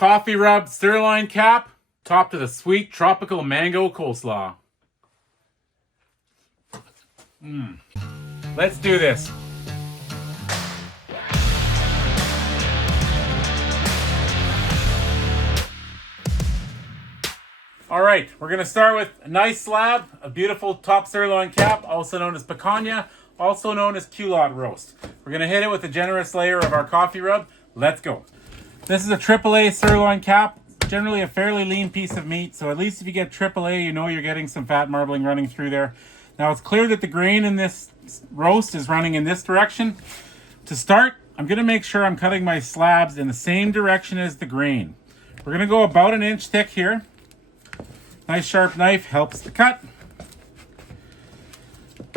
coffee rub sirloin cap, topped with a sweet tropical mango coleslaw. Let's do this. All right, we're gonna start with a nice slab, a beautiful top sirloin cap, also known as Picana, also known as culotte roast. We're gonna hit it with a generous layer of our coffee rub. Let's go. This is a AAA sirloin cap, generally a fairly lean piece of meat, so at least if you get AAA, you know you're getting some fat marbling running through there. Now it's clear that the grain in this roast is running in this direction. To start, I'm gonna make sure I'm cutting my slabs in the same direction as the grain. We're gonna go about 1 inch thick here. Nice sharp knife helps to cut.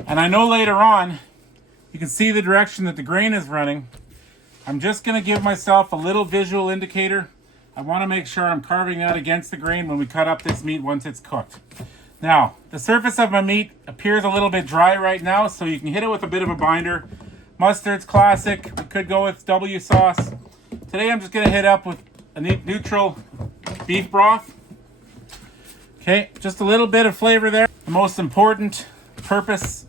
And I know later on, you can see the direction that the grain is running. I'm just gonna give myself a little visual indicator. I wanna make sure I'm carving out against the grain when we cut up this meat once it's cooked. Now, the surface of my meat appears a little bit dry right now, so you can hit it with a bit of a binder. Mustard's classic. We could go with W sauce. Today I'm just gonna hit up with a neutral beef broth. Okay, just a little bit of flavor there. The most important purpose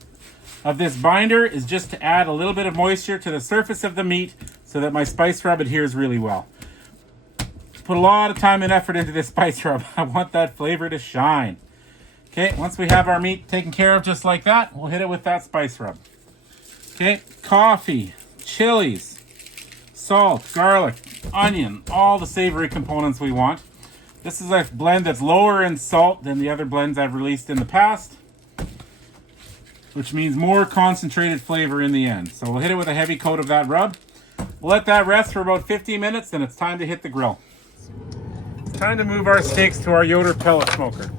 of this binder is just to add a little bit of moisture to the surface of the meat so that my spice rub adheres really well. Put a lot of time and effort into this spice rub. I want that flavor to shine. Okay, once we have our meat taken care of just like that, we'll hit it with that spice rub. Okay, coffee, chilies, salt, garlic, onion, all the savory components we want. This is a blend that's lower in salt than the other blends I've released in the past, which means more concentrated flavor in the end. So we'll hit it with a heavy coat of that rub. We'll let that rest for about 15 minutes, then it's time to hit the grill. It's time to move our steaks to our Yoder pellet smoker.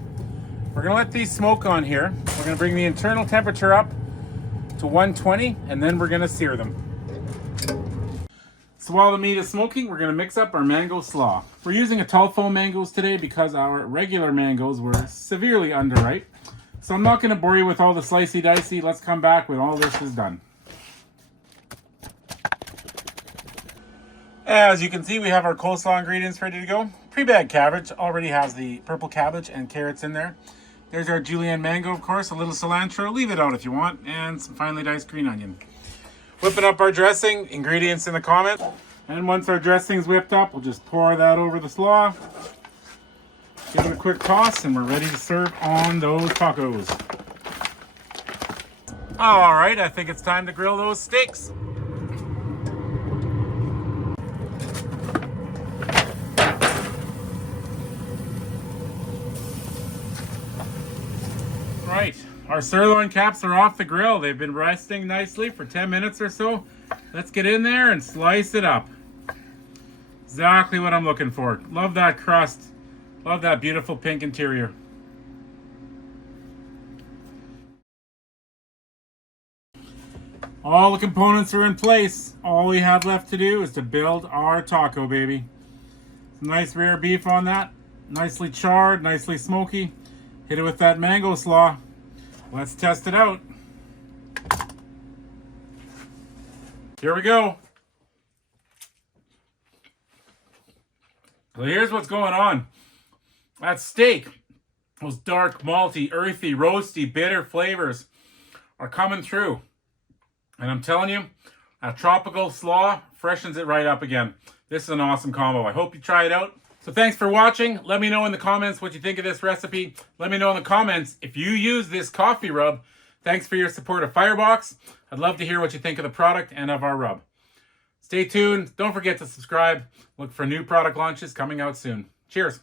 We're gonna let these smoke on here. We're gonna bring the internal temperature up to 120, and then we're gonna sear them. So while the meat is smoking, we're gonna mix up our mango slaw. We're using a tall foam mangoes today because our regular mangoes were severely underripe. So I'm not gonna bore you with all the slicey dicey. Let's come back when all this is done. As you can see, we have our coleslaw ingredients ready to go. Pre-bagged cabbage already has the purple cabbage and carrots in there. There's our julienne mango, of course, a little cilantro, leave it out if you want, and some finely diced green onion. Whipping up our dressing, ingredients in the comment. And once our dressing's whipped up, we'll just pour that over the slaw. Give it a quick toss, and we're ready to serve on those tacos. All right, I think it's time to grill those steaks. Right, our sirloin caps are off the grill. They've been resting nicely for 10 minutes or so. Let's get in there and slice it up. Exactly what I'm looking for. Love that crust. Love that beautiful pink interior. All the components are in place. All we have left to do is to build our taco, baby. Some nice rare beef on that. Nicely charred, nicely smoky. Hit it with that mango slaw. Let's test it out. Here we go. So here's what's going on. That steak, those dark, malty, earthy, roasty, bitter flavors are coming through. And I'm telling you, a tropical slaw freshens it right up again. This is an awesome combo. I hope you try it out. So thanks for watching. Let me know in the comments what you think of this recipe. Let me know in the comments if you use this coffee rub. Thanks for your support of FIREbox. I'd love to hear what you think of the product and of our rub. Stay tuned. Don't forget to subscribe. Look for new product launches coming out soon. Cheers.